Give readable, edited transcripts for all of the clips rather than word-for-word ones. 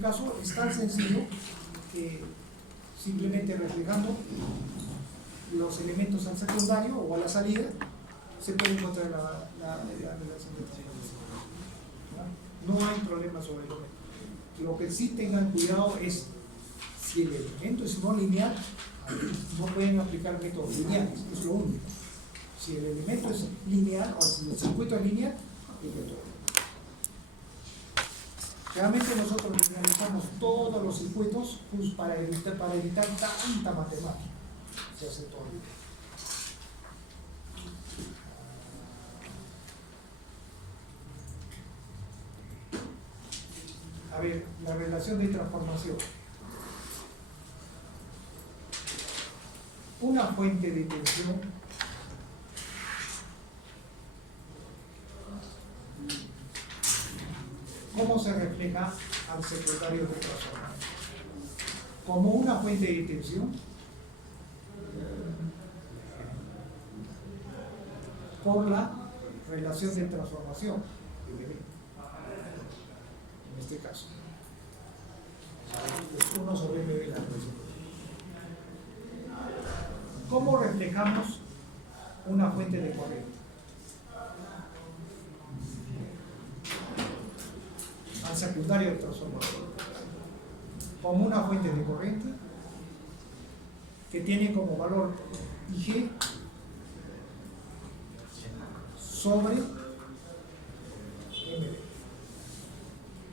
caso es tan sencillo que simplemente reflejando los elementos al secundario o a la salida se puede encontrar la relación de transformación. No hay problema sobre ello. Lo que sí tengan cuidado es si el elemento es no lineal, no pueden aplicar métodos lineales, es lo único. Si el elemento es lineal o si el circuito es lineal, es de todo. Realmente nosotros analizamos todos los circuitos pues, para evitar tanta matemática. Se hace todo. A ver, la relación de transformación. Una fuente de tensión ¿cómo se refleja al secundario de transformación? Como una fuente de tensión por la relación de transformación, en este caso. Es 1 sobre MB la relación. ¿Cómo reflejamos una fuente de corriente? Al secundario de transformación. Como una fuente de corriente que tiene como valor IG sobre MB.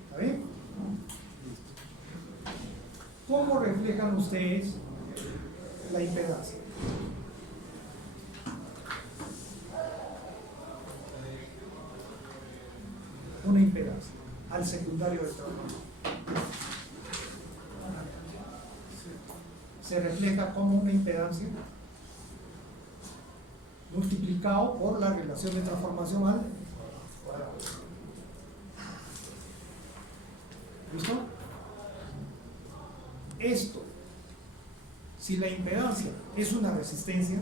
¿Está bien? ¿Cómo reflejan ustedes la impedancia? Una impedancia al secundario del transformador. Se refleja como una impedancia multiplicado por la relación de transformación al cuadrado. ¿Listo? Esto, si la impedancia es una resistencia,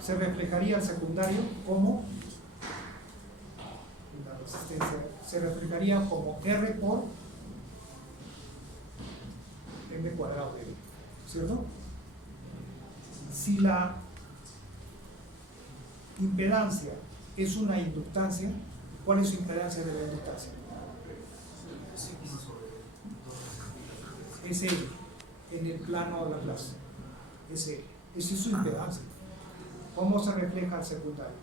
se reflejaría al secundario como la resistencia, se reflejaría como R por M cuadrado de V, ¿cierto? Si la impedancia es una inductancia, ¿cuál es su impedancia de la inductancia? Es L, en el plano de Laplace. Esa es su impedancia. ¿Cómo se refleja al secundario?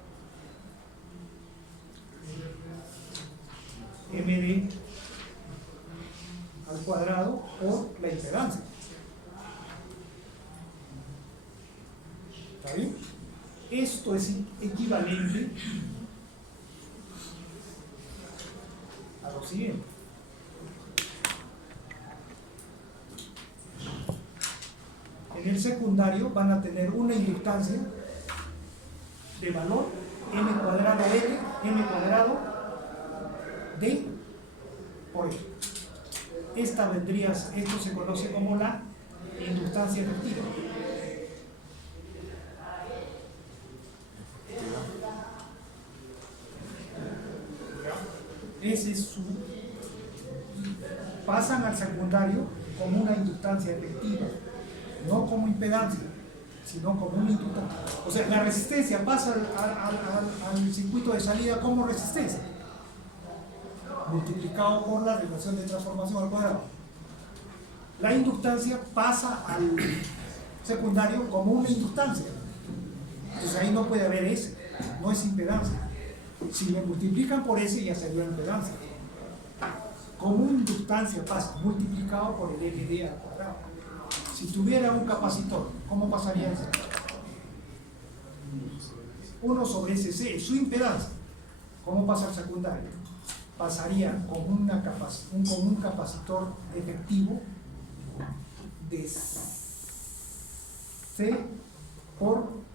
MD al cuadrado por la impedancia. ¿Está bien? Esto es equivalente a lo siguiente. En el secundario van a tener una inductancia de valor m cuadrado L, m cuadrado D por E. Esto se conoce como la inductancia efectiva. Ese es su. Pasan al secundario como una inductancia efectiva, no como impedancia, sino como una inductancia. O sea, la resistencia pasa al circuito de salida como resistencia, multiplicado por la relación de transformación al cuadrado. La inductancia pasa al secundario como una inductancia. Entonces ahí no puede haber S, no es impedancia. Si le multiplican por S ya sería impedancia. Como inductancia pasa multiplicado por el LD al cuadrado. Si tuviera un capacitor, ¿cómo pasaría eso? 1 sobre SC, su impedancia. ¿Cómo pasa al secundario? Pasaría con un capacitor efectivo de C por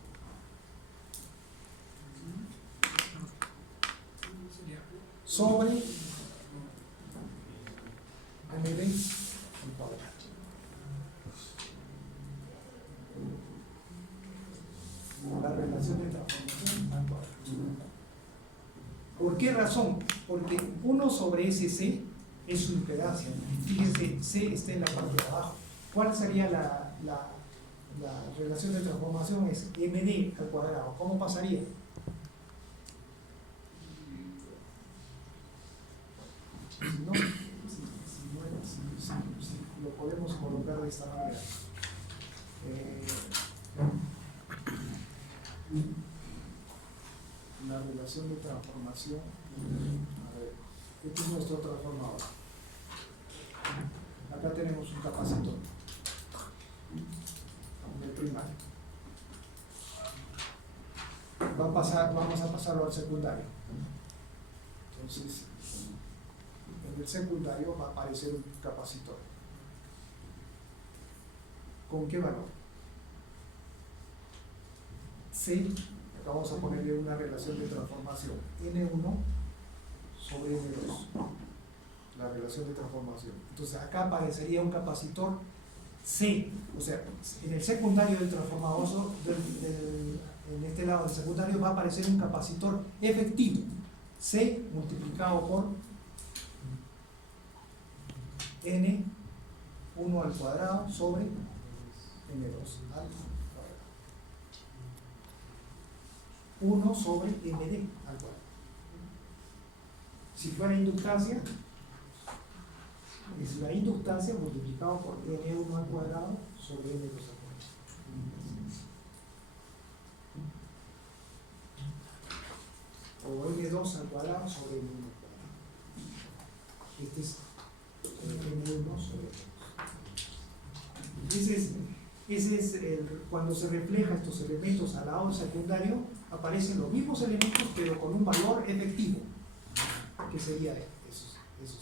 sobre MB al cuadrado. La relación de transformación al cuadrado. ¿Por qué razón? porque 1 sobre SC es su impedancia. Fíjense, C está en la parte de abajo. ¿Cuál sería la relación de transformación? Es MD al cuadrado. ¿Cómo pasaría? Si no, lo podemos colocar de esta manera. La relación de transformación. A ver, este es nuestro transformador. Acá tenemos un capacitor del primario. Vamos a pasarlo al secundario. Entonces, en el secundario va a aparecer un capacitor. ¿Con qué valor? C, acá vamos a ponerle una relación de transformación. N1 sobre N2. La relación de transformación. Entonces acá aparecería un capacitor C, o sea, en el secundario del transformador, en este lado del secundario va a aparecer un capacitor efectivo, C multiplicado por N1 al cuadrado sobre N2 al cuadrado. 1 sobre MD al cuadrado. Si fuera inductancia, es la inductancia multiplicado por N1 al cuadrado sobre N2 al cuadrado. O N2 al cuadrado sobre N1 al cuadrado. Este es N1 sobre N2. Ese es cuando se refleja estos elementos al lado secundario, aparecen los mismos elementos pero con un valor efectivo, que sería esos tres.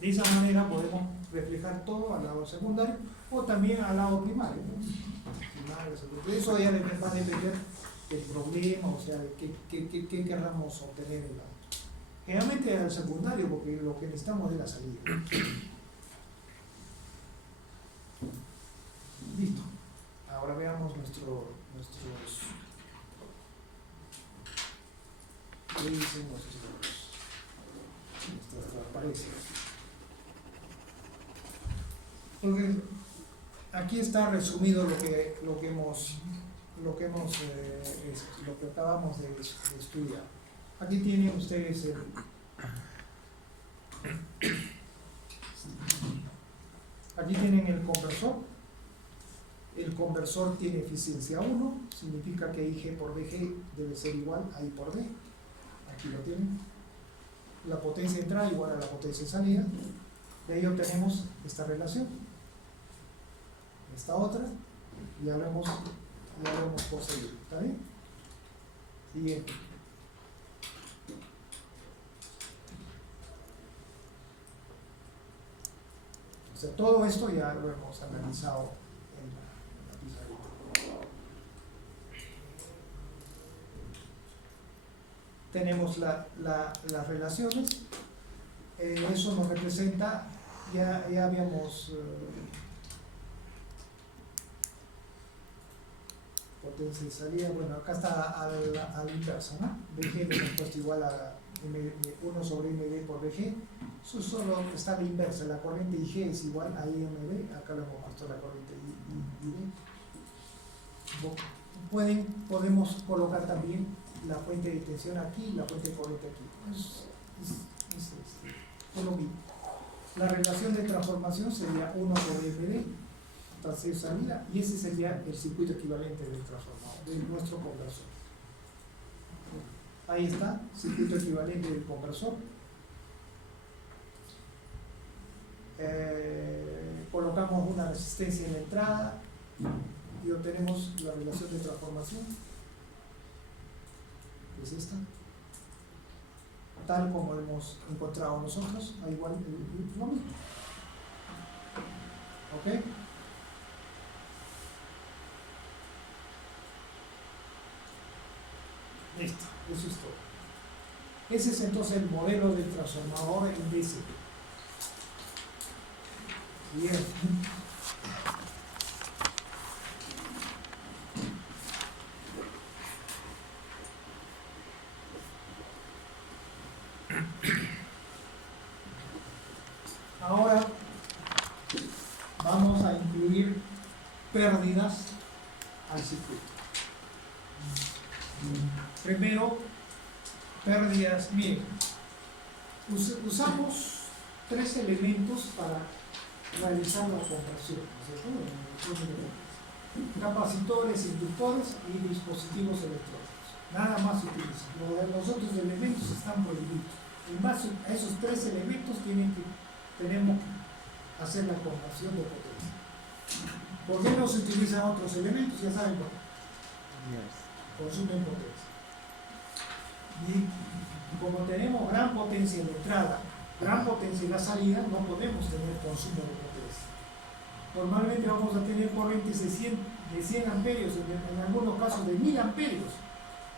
De esa manera podemos reflejar todo al lado secundario o también al lado primario, ¿no? Eso ya va a depender del problema, o sea, de qué querramos obtener en la... Generalmente al secundario, porque lo que necesitamos es la salida. Listo. Ahora veamos nuestros... ¿Qué dicen nuestras transparencias? Entonces, aquí está resumido lo que acabamos de estudiar. Aquí tienen ustedes aquí tienen el conversor. El conversor tiene eficiencia 1, significa que IG por DG debe ser igual a I por D. Aquí lo tienen. La potencia de entrada igual a la potencia de salida. De ahí obtenemos esta relación. Esta otra, ya lo hemos poseído. ¿Está bien? Siguiente. O sea, todo esto ya lo hemos analizado en la pizarra. Tenemos las relaciones. Eso nos representa, ya habíamos potencia de salida, bueno, acá está al inverso, ¿no? VG lo hemos puesto igual a 1 sobre MD por VG. Eso solo está a la inversa, la corriente IG es igual a IMD, acá lo hemos puesto la corriente ID. Podemos colocar también la fuente de tensión aquí y la fuente de corriente aquí. Es lo mismo. La relación de transformación sería 1 sobre MD, trasero salida, y ese sería el circuito equivalente del transformador, de nuestro conversor. Ahí está, circuito equivalente del conversor. Colocamos una resistencia en la entrada y obtenemos la relación de transformación, es esta, tal como hemos encontrado nosotros, igual lo mismo. ¿Ok? Listo, eso es todo. Ese es entonces el modelo del transformador en DC. Bien. pérdidas al circuito. Primero, pérdidas. Miren, usamos tres elementos para realizar la conversión, ¿no es cierto? Capacitores, inductores y dispositivos electrónicos. Nada más se utiliza. Los otros elementos están prohibidos. En base a esos tres elementos tenemos que hacer la conversión de potencia. ¿Por qué no se utilizan otros elementos? Ya saben por qué. Consumen potencia. Y como tenemos gran potencia en la entrada, gran potencia en la salida, no podemos tener consumo de potencia. Normalmente vamos a tener corrientes de 100 amperios, en algunos casos de 1000 amperios.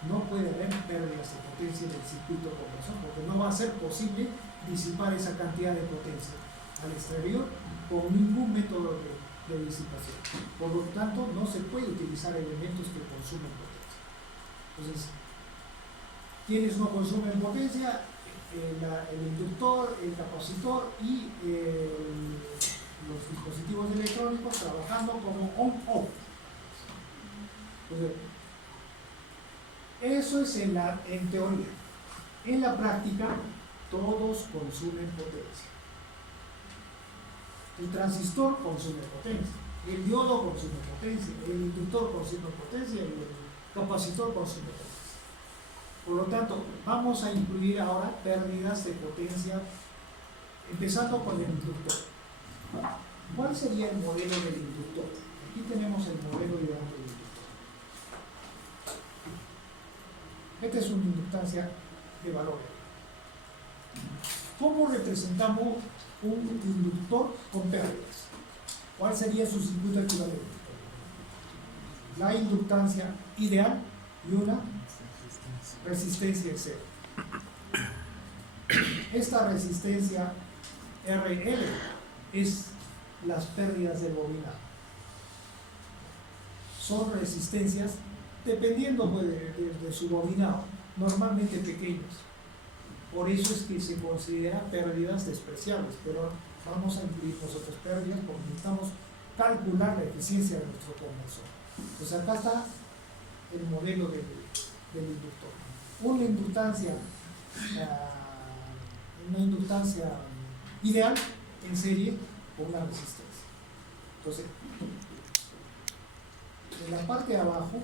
No puede haber pérdidas de potencia en el circuito conversor, porque no va a ser posible disipar esa cantidad de potencia al exterior con ningún método de disipación. Por lo tanto, no se puede utilizar elementos que consumen potencia. Entonces, ¿quiénes no consumen potencia? El inductor, el capacitor y los dispositivos electrónicos trabajando como on-off. Eso es en teoría. En la práctica, todos consumen potencia. El transistor consume potencia, el diodo consume potencia, el inductor consume potencia y el capacitor consume potencia. Por lo tanto, vamos a incluir ahora pérdidas de potencia, empezando con el inductor. ¿Cuál sería el modelo del inductor? Aquí tenemos el modelo ideal del inductor. Esta es una inductancia de valor. ¿Cómo representamos un inductor con pérdidas? ¿Cuál sería su circuito equivalente? La inductancia ideal y una resistencia cero. Esta resistencia RL es las pérdidas del bobinado. Son resistencias, dependiendo de su bobinado, normalmente pequeñas. Por eso es que se considera pérdidas despreciables, pero vamos a incluir nosotros pérdidas porque necesitamos calcular la eficiencia de nuestro conversor. Entonces acá está el modelo del inductor. Una inductancia ideal en serie con una resistencia. Entonces, en la parte de abajo,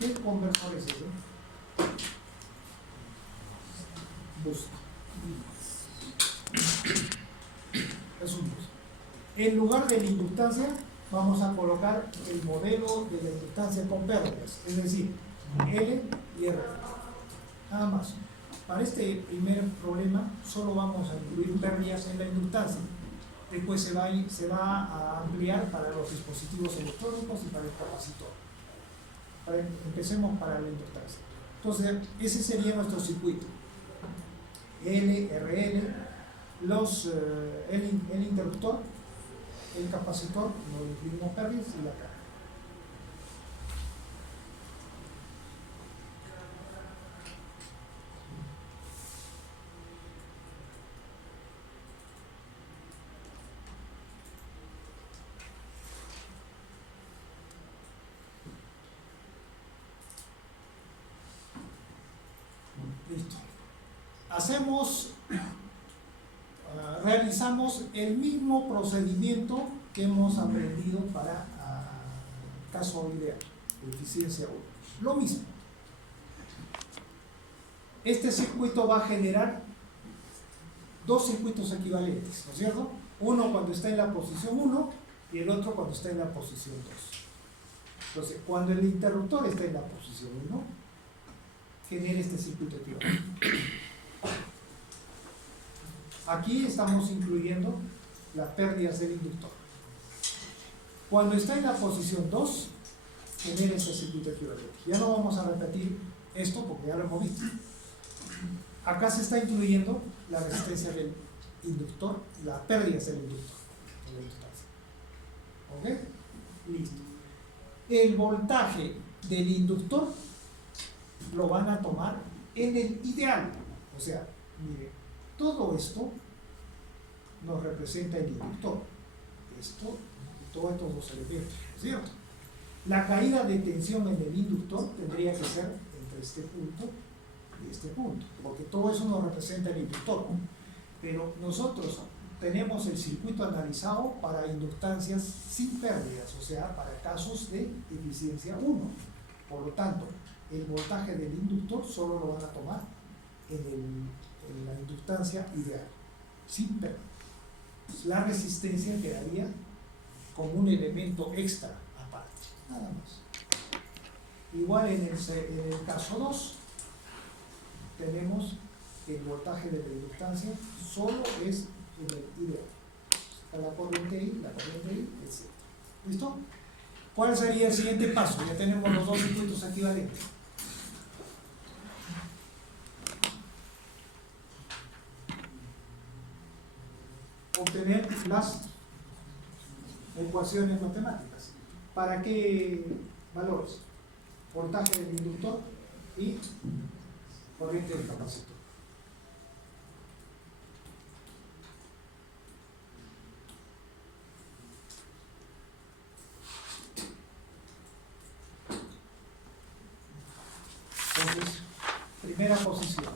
¿qué conversor es ese? Boost. Es un boost. En lugar de la inductancia, vamos a colocar el modelo de la inductancia con pérdidas, es decir, L y R. Nada más. Para este primer problema, solo vamos a incluir pérdidas en la inductancia. Después se va a ampliar para los dispositivos electrónicos y para el capacitor. Empecemos para la inductancia. Entonces, ese sería nuestro circuito. L, RL, el interruptor, el capacitor, lo incluimos pérdidas y la carga. Listo. Realizamos el mismo procedimiento que hemos aprendido para caso ideal, eficiencia 1. Lo mismo. Este circuito va a generar dos circuitos equivalentes, ¿no es cierto? Uno cuando está en la posición 1 y el otro cuando está en la posición 2. Entonces, cuando el interruptor está en la posición 1, genera este circuito equivalente. Aquí estamos incluyendo las pérdidas del inductor. Cuando está en la posición 2, genera ese circuito equivalente. Ya no vamos a repetir esto porque ya lo hemos visto. Acá se está incluyendo la resistencia del inductor, las pérdidas del inductor. ¿Ok? Listo. El voltaje del inductor lo van a tomar en el ideal. O sea, mire, todo esto nos representa el inductor. Esto, todos estos dos elementos, ¿cierto? La caída de tensión en el inductor tendría que ser entre este punto y este punto, porque todo eso nos representa el inductor, ¿no? Pero nosotros tenemos el circuito analizado para inductancias sin pérdidas, o sea, para casos de eficiencia 1. Por lo tanto, el voltaje del inductor solo lo van a tomar en la inductancia ideal, sin pérdidas. La resistencia quedaría como un elemento extra aparte, nada más. Igual en el caso 2, tenemos que el voltaje de la inductancia solo es en el ideal. Está la corriente I, etc. ¿Listo? ¿Cuál sería el siguiente paso? Ya tenemos los dos circuitos equivalentes. Obtener las ecuaciones matemáticas. ¿Para qué valores? Voltaje del inductor y corriente del capacitor. Entonces, primera posición.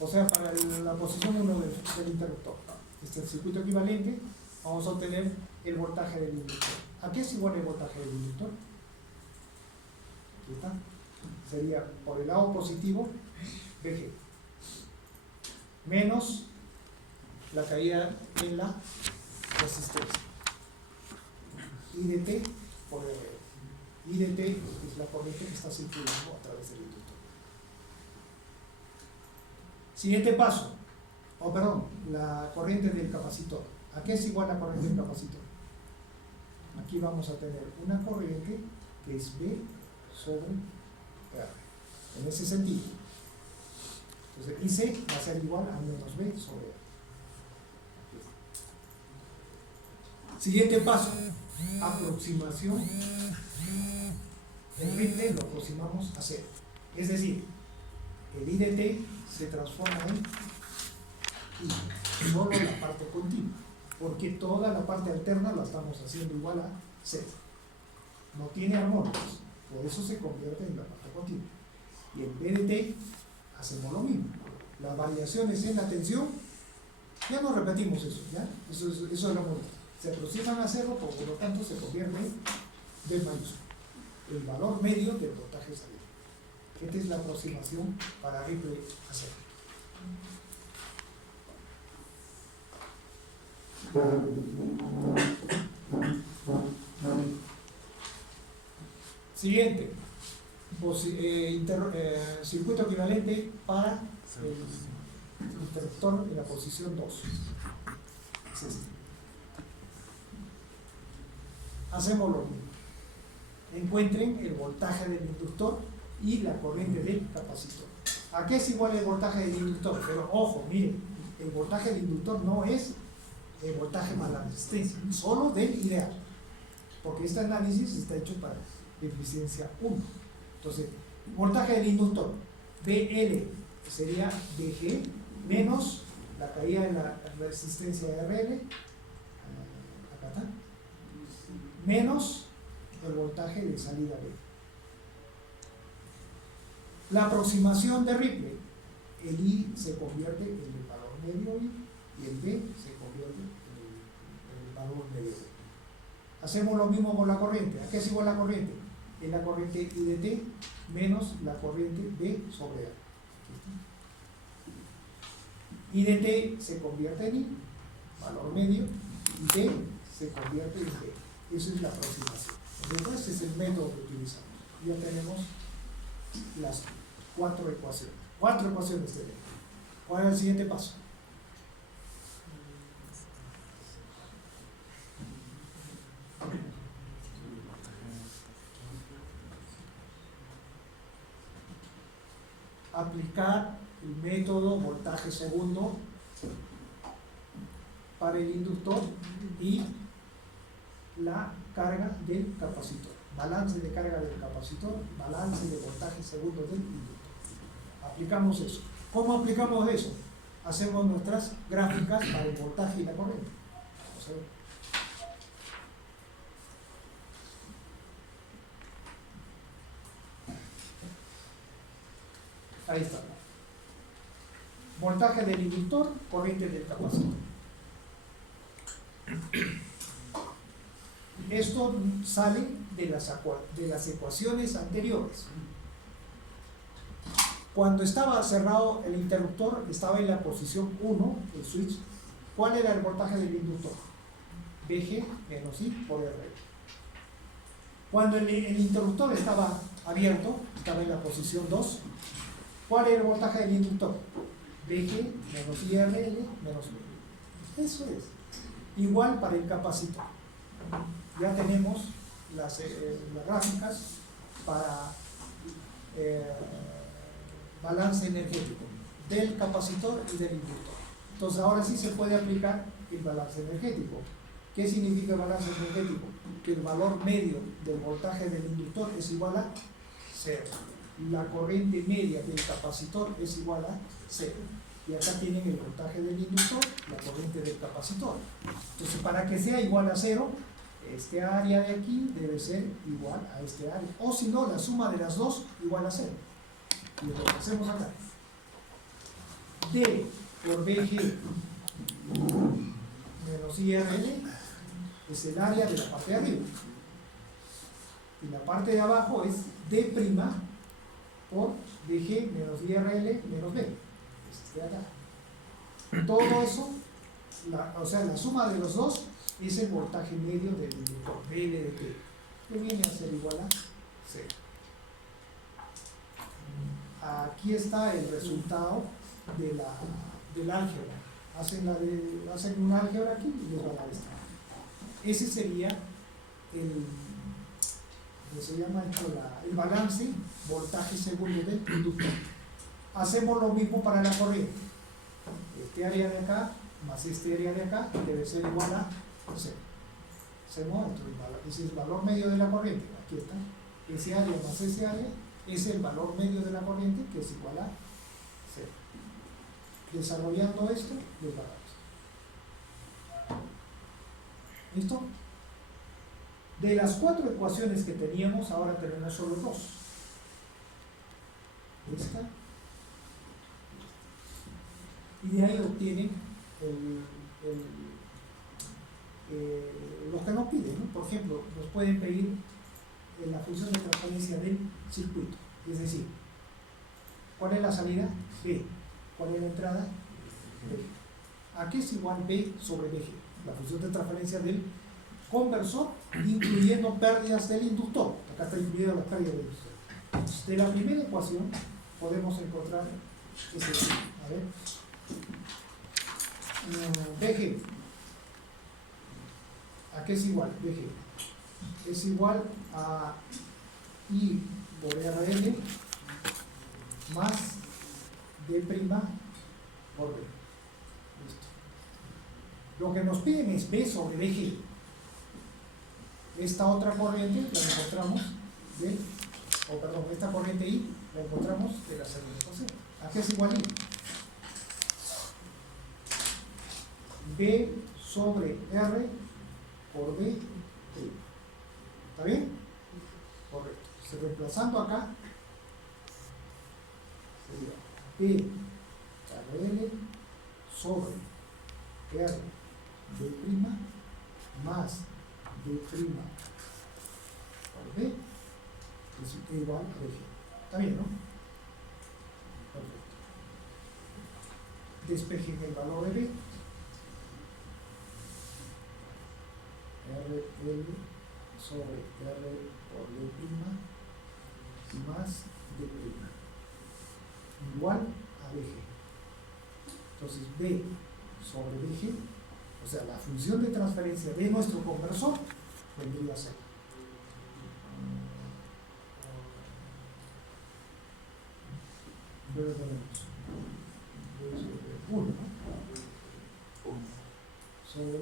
O sea, para la posición 1 del interruptor. Este es el circuito equivalente. Vamos a obtener el voltaje del inductor. ¿A qué es igual el voltaje del inductor? Aquí está. Sería por el lado positivo, VG, menos la caída en la resistencia. IDT por RL. IDT es la corriente que está circulando a través del inductor. Siguiente paso. La corriente del capacitor. ¿A qué es igual la corriente del capacitor? Aquí vamos a tener una corriente que es B sobre R. En ese sentido. Entonces, IC va a ser igual a menos B sobre R. Siguiente paso. Aproximación. El Ripley lo aproximamos a 0. Es decir, el IDT se transforma en I, solo la parte continua, porque toda la parte alterna la estamos haciendo igual a 0. No tiene armónicos, por eso se convierte en la parte continua. Y en BDT hacemos lo mismo. Las variaciones en la tensión, ya no repetimos eso, ¿ya? Eso es lo mismo. Se aproximan a 0, por lo tanto se convierte en B mayúsculo, el valor medio del voltaje salido. Esta es la aproximación para Ripley a 0. Siguiente, circuito equivalente para el interruptor en la posición 2. Es este. Hacemos lo mismo. Encuentren el voltaje del inductor y la corriente del capacitor. ¿A qué es igual el voltaje del inductor? Pero ojo, miren, el voltaje del inductor no es el voltaje más la resistencia, solo del ideal, porque este análisis está hecho para eficiencia 1. Entonces, voltaje del inductor, BL sería DG menos la caída de la resistencia RL, acá está, menos el voltaje de salida B. La aproximación de Ripley, el I se convierte en el valor medio I y el B se convierte en el valor medio B. Hacemos lo mismo con la corriente. ¿A qué es igual la corriente? Es la corriente IDT menos la corriente B sobre R. IDT se convierte en I, valor medio, y B se convierte en B. Esa es la aproximación. Entonces, este es el método que utilizamos. Ya tenemos las 4 ecuaciones. 4 ecuaciones tenemos. ¿Cuál es el siguiente paso? Aplicar el método voltaje segundo para el inductor y la carga del capacitor. Balance de carga del capacitor, balance de voltaje segundo del inductor. Aplicamos eso. ¿Cómo aplicamos eso? Hacemos nuestras gráficas para el voltaje y la corriente. Vamos a ver. Ahí está. Voltaje del inductor, corriente del capacitor. Esto sale de las ecuaciones anteriores. Cuando estaba cerrado el interruptor, estaba en la posición 1, el switch. ¿Cuál era el voltaje del inductor? VG menos I por R. Cuando el interruptor estaba abierto, estaba en la posición 2, ¿cuál era el voltaje del inductor? VG menos IRL menos V. Eso es. Igual para el capacitor. Ya tenemos las gráficas para balance energético del capacitor y del inductor. Entonces ahora sí se puede aplicar el balance energético. ¿Qué significa el balance energético? Que el valor medio del voltaje del inductor es igual a 0. La corriente media del capacitor es igual a 0. Y acá tienen el voltaje del inductor, la corriente del capacitor. Entonces, para que sea igual a 0, este área de aquí debe ser igual a este área. O si no, la suma de las dos igual a 0. Y lo que hacemos acá. D por BG menos IRL es el área de la parte de arriba. Y la parte de abajo es D' por BG menos IRL menos B. De acá. Todo eso, o sea, la suma de los dos es el voltaje medio del inductor, VLDT, que viene a ser igual a 0. Aquí está el resultado del álgebra. Hacen un álgebra aquí y les va a dar esta. Ese sería el balance voltaje segundo del inductor. Hacemos lo mismo para la corriente. Este área de acá más este área de acá debe ser igual a 0. Ese es el valor medio de la corriente. Aquí está. Ese área más ese área es el valor medio de la corriente, que es igual a 0. Desarrollando esto, les va a dar esto. ¿Listo? De las 4 ecuaciones que teníamos, ahora tenemos solo 2. Esta. Y de ahí obtienen lo que nos piden, ¿no? Por ejemplo, nos pueden pedir la función de transferencia del circuito. Es decir, ¿cuál es la salida? B. ¿Cuál es la entrada? B. ¿A qué es igual B sobre BG? La función de transferencia del conversor, incluyendo pérdidas del inductor. Acá está incluida las pérdidas del inductor. De la primera ecuación podemos encontrar ese. A ver. BG. ¿A qué es igual? BG. Es igual a I por RL más D' por B. Listo. Lo que nos piden es B sobre BG. Esta otra corriente la encontramos esta corriente I la encontramos de la segunda ecuación. ¿A qué es igual I? B sobre R por B. ¿Está bien? Correcto. Reemplazando acá, sería B RL sobre R B' más B' por B es igual a BG. ¿Está bien, no? Perfecto. Despejen el valor de B. RL sobre R por B' más D' igual a BG. Entonces B sobre BG, o sea, la función de transferencia de nuestro conversor vendría a ser luego tenemos B sobre 1 sobre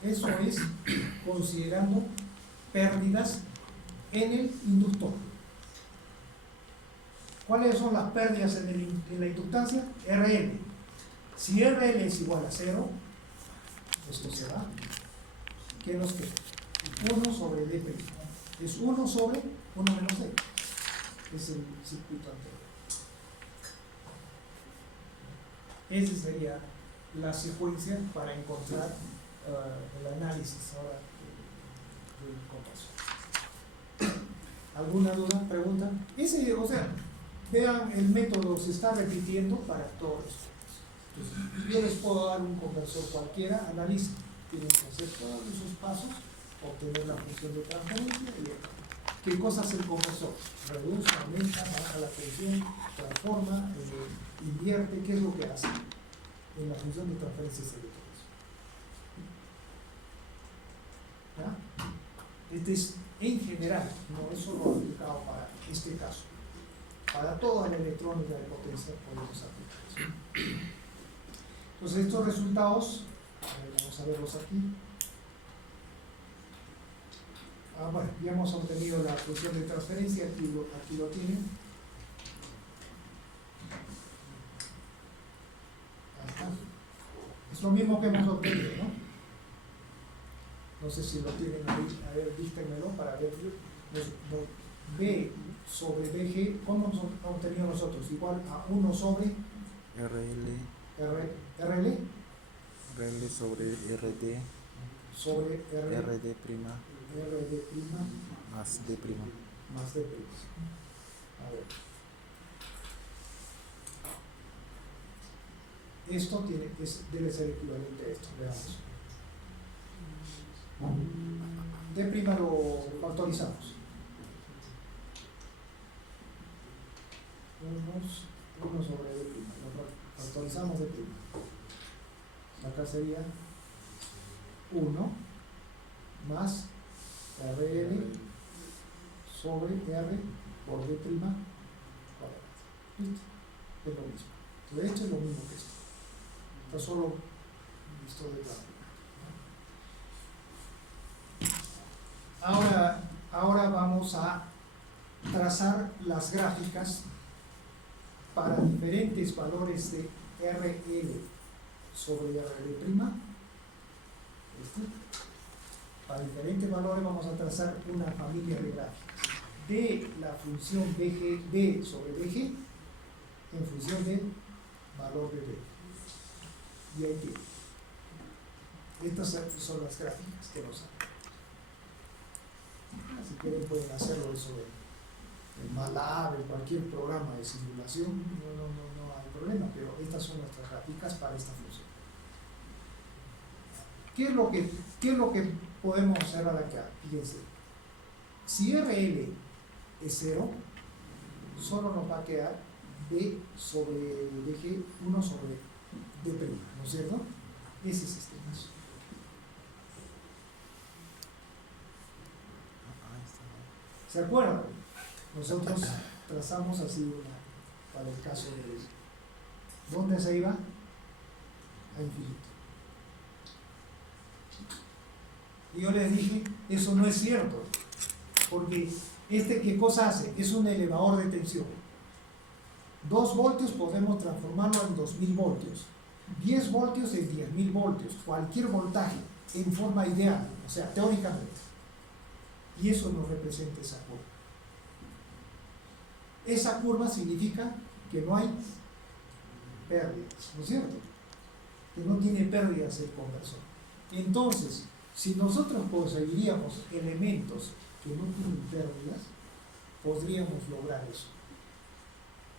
eso es considerando pérdidas en el inductor. ¿Cuáles son las pérdidas en la inductancia? RL. Si RL es igual a 0, Esto se va. ¿Qué nos queda? 1 sobre D'. Es 1 sobre 1 menos D. Es el circuito anterior. Esa sería la secuencia para encontrar el análisis ahora del converso. ¿Alguna duda? ¿Pregunta? Vean, el método se está repitiendo para todos. Entonces, yo les puedo dar un conversor cualquiera, analicen, tienen que hacer todos esos pasos, obtener la función de transferencia y ¿qué cosa hace el conversor? Reduce, aumenta, baja la tensión, transforma, invierte, ¿qué es lo que hace en la función de transferencia electrónica? ¿Ya? Este es en general, no es solo aplicado para este caso. Para toda la electrónica de potencia podemos aplicar eso. Entonces estos resultados, vamos a verlos aquí. Bueno, ya hemos obtenido la función de transferencia, aquí lo tienen. Ahí está. Es lo mismo que hemos obtenido, ¿no? No sé si lo tienen ahí, a ver, díctenmelo para ver. B sobre BG, ¿cómo hemos obtenido nosotros? Igual a 1 sobre RL sobre RD prima más D prima. A ver. Esto debe ser equivalente a esto, veamos. D prima lo factorizamos. 1 sobre D prima, lo factorizamos D prima. Acá sería 1 más RL sobre R por D prima cuadrada. ¿Listo? Es lo mismo. Entonces esto es lo mismo que esto. Está solo esto de claro. Ahora vamos a trazar las gráficas para diferentes valores de RL sobre RL'. Para diferentes valores vamos a trazar una familia de gráficas de la función B sobre BG en función del valor de B. Y ahí tiene. Estas son las gráficas que nos dan. Si quieren pueden hacerlo eso en MATLAB, en cualquier programa de simulación, no hay problema, pero estas son nuestras gráficas para esta función. ¿Qué es lo que podemos observar acá? Fíjense, si RL es 0, solo nos va a quedar B sobre BG 1 sobre D', ¿no es cierto? Ese es este caso. ¿Se acuerdan? Nosotros trazamos así para el caso de ¿dónde se iba? A infinito. Y yo les dije, eso no es cierto, porque ¿qué cosa hace? Es un elevador de tensión. 2 voltios podemos transformarlo en 2000 voltios, 10 voltios en 10.000 voltios, cualquier voltaje en forma ideal, o sea, teóricamente. Y eso nos representa esa curva. Esa curva significa que no hay pérdidas, ¿no es cierto? Que no tiene pérdidas el conversor. Entonces, si nosotros conseguiríamos elementos que no tienen pérdidas, podríamos lograr eso.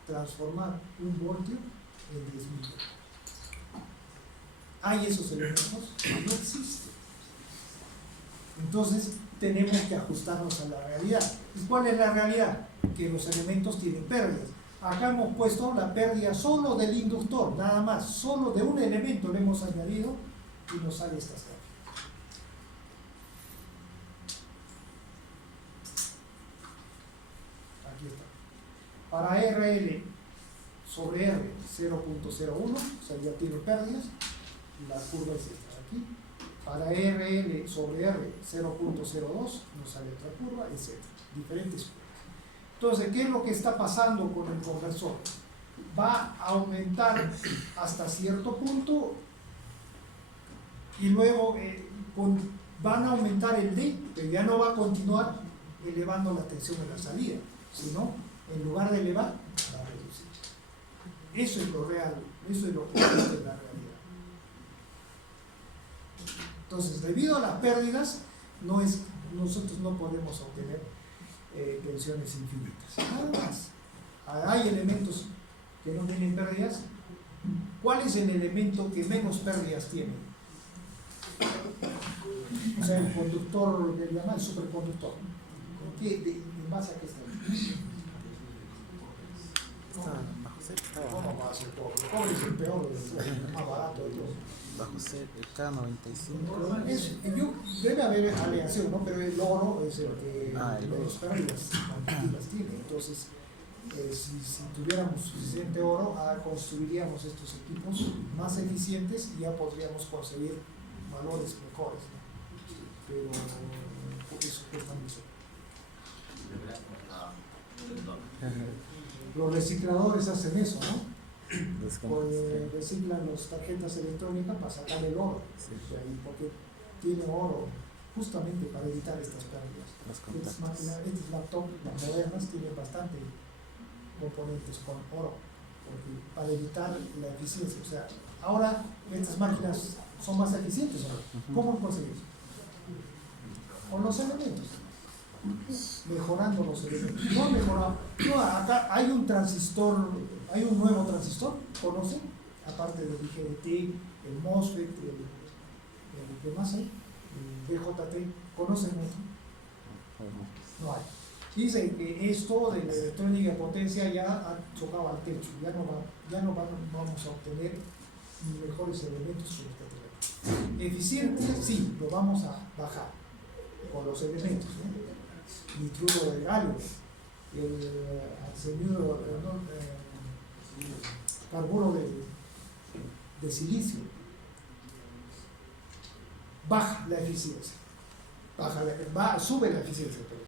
Transformar 1 voltio en 10.000 voltios. ¿Hay esos elementos? No existen. Entonces, tenemos que ajustarnos a la realidad. ¿Y cuál es la realidad? Que los elementos tienen pérdidas. Acá hemos puesto la pérdida solo del inductor, nada más, solo de un elemento le hemos añadido y nos sale estas gráficas. Aquí está. Para RL sobre R 0.01, o sea, ya tiene pérdidas, la curva es esta aquí. Para RL sobre R 0.02 nos sale otra curva, etc. Diferentes curvas. Entonces, ¿qué es lo que está pasando con el conversor? Va a aumentar hasta cierto punto y luego van a aumentar el D, pero ya no va a continuar elevando la tensión en la salida, sino en lugar de elevar, va a reducir. Eso es lo real, eso es lo que existe en la realidad. Entonces, debido a las pérdidas, nosotros no podemos obtener tensiones infinitas. Nada más. Hay elementos que no tienen pérdidas. ¿Cuál es el elemento que menos pérdidas tiene? O sea, el conductor del llamado, el superconductor. ¿En base a qué está? Bajo C, ¿Cómo va a ser pobre? El cobre es el peor, el más barato de todos. bajo C, el K95. Debe haber aleación, ¿no? Pero el oro es el que El oro. menos pérdidas cuantitativas tiene. Entonces, si tuviéramos suficiente oro, construiríamos estos equipos más eficientes y ya podríamos conseguir valores mejores, ¿no? Pero eso cuesta mucho. Los recicladores hacen eso, ¿no? Reciclan las tarjetas electrónicas para sacar el oro, Sí. porque tiene oro justamente para evitar estas pérdidas. Estas máquinas, estas laptops, las modernas, tienen bastante componentes con oro, porque para evitar la eficiencia. O sea, ahora estas máquinas son más eficientes, ¿no? ¿Cómo conseguimos? Con los elementos, mejorando los elementos. No mejorado. No, acá hay un transistor, hay un nuevo transistor, ¿conocen? Aparte del IGBT, el MOSFET, el ¿qué más hay? El BJT, ¿conocen esto? No hay. Dice que esto de la electrónica de potencia ya ha chocado al techo, ya no vamos a obtener mejores elementos sobre este terreno. Eficiente, sí, lo vamos a bajar con los elementos, ¿no? Nitruro de galio, el arsenuro, carburo de silicio, baja la eficiencia, sube la eficiencia.